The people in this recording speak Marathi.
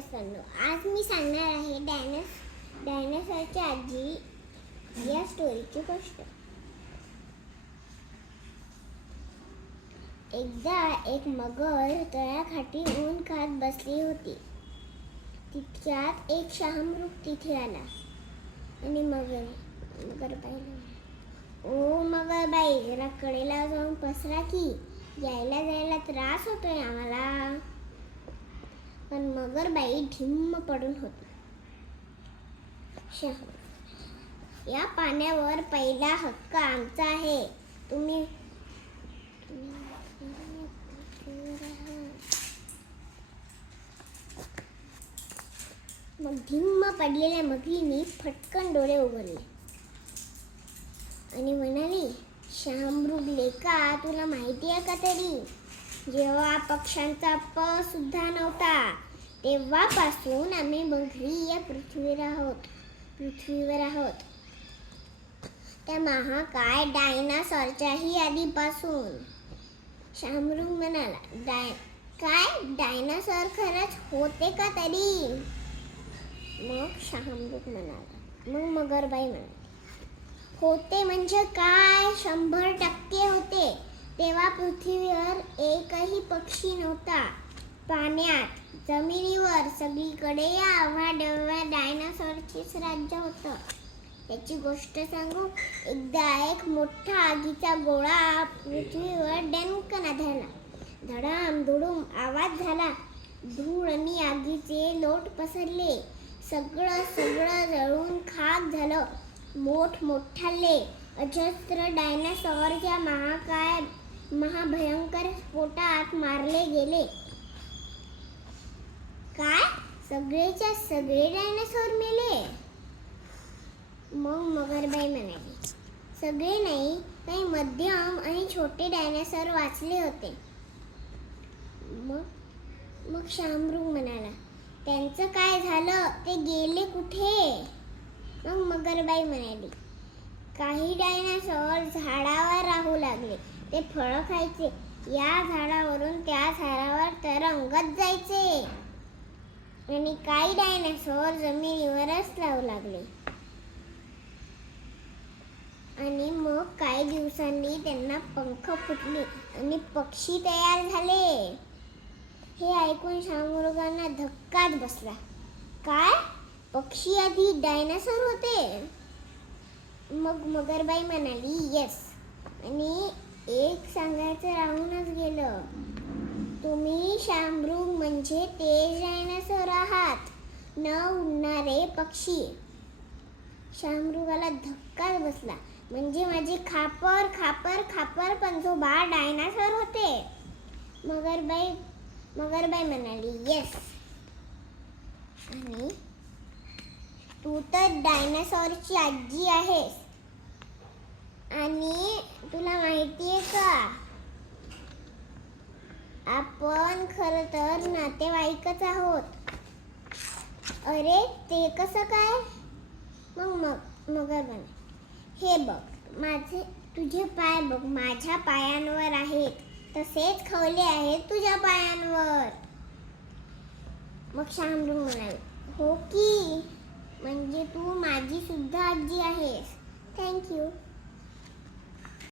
मित्रांनो, आज मी सांगणार आहे डायनासॉरची आजी या स्टोरीची गोष्ट. एकदा एक मगर तळ्याकाठी ऊन खात बसली होती. तितक्यात एक शहामृग तिथे आला आणि मगरबाईला, ओ मगरबाई, जरा कडेला जाऊन पसरा की, यायला जायला त्रास होतोय आम्हाला. पण मगरबाई ढिम्म पडून होती. या पाण्यावर पहिला हक्क आमचा आहे. तुम्ही मग ढिम्म पडलेल्या मगरीने फटकन डोळे उघडले आणि म्हणाली, शहामृग लेका, तुला माहिती आहे का तरी, जेव्हा पक्ष्यांचा प सुद्धा नव्हता तेव्हापासून आम्ही मगरी या पृथ्वीवर आहोत. त्या महाकाय डायनासॉरच्याही आधीपासून. शहामृग म्हणाला, काय डायनासॉर खरंच होते का तरी? मग मगरबाई म्हणाली, होते म्हणजे काय, 100% होते. तेव्हा पृथ्वीवर एकही पक्षी नव्हता. पाण्यात, जमिनीवर सगळीकडे या अवाढव्य डायनासॉरचेच राज्य होतं. त्याची गोष्ट सांगू. एकदा एक मोठा आगीचा गोळा पृथ्वीवर डंकन आदळला. धडाम धुडूम आवाज झाला. धूळ आणि आगीचे लोट पसरले. सगळं जळून खाक झालं. मोठमोठाले अजस्त्र डायनासॉर या महाभयंकर स्फोटात मारले गेले. काय, सगळेच्या सगळे डायनासॉर मेले? मग मगरबाई म्हणाली, सगळे नाही, काही मध्यम आणि छोटे डायनासॉर वाचले होते. मग शहामृग म्हणाला, त्यांचं काय झालं, ते गेले कुठे? मग मगरबाई म्हणाली, काही डायनासॉर झाडावर राहू लागले. ते फळं खायचे. या झाडावरून त्या झाडावर तरंगत जायचे. आणि काही डायनासॉर जमिनीवरच राहू लागले. आणि मग काही दिवसांनी त्यांना पंख फुटले आणि पक्षी तयार झाले. हे ऐकून शहामृगांना धक्काच बसला. काय, पक्षी आधी डायनासॉर होते? मग मगरबाई म्हणाली, येस, आणि एक सांगायचं राहूनच गेलं. तुम्ही शहामृग म्हणजे तेज डायनासॉर आहात, न उडणारे पक्षी. शहामृगाला धक्काच बसला. म्हणजे माझे खापर पंजोबा डायनासॉर होते? मगरबाई म्हणाली, येस, आणि तू तर डायनासॉरची आजी आहेस. आणि तुला माहितीये का, आपण खरं तर नातेवाईकच आहोत. अरे, ते कसं काय? मग मगरबाई, हे बघ, तुझे पाय बघ, माझ्या पायांवर आहेत, तसेच खवले आहेत तुझ्या पायांवर. मग शहामृग म्हणाले, हो की, म्हणजे तू माझी सुद्धा आजी आहेस. थँक्यू.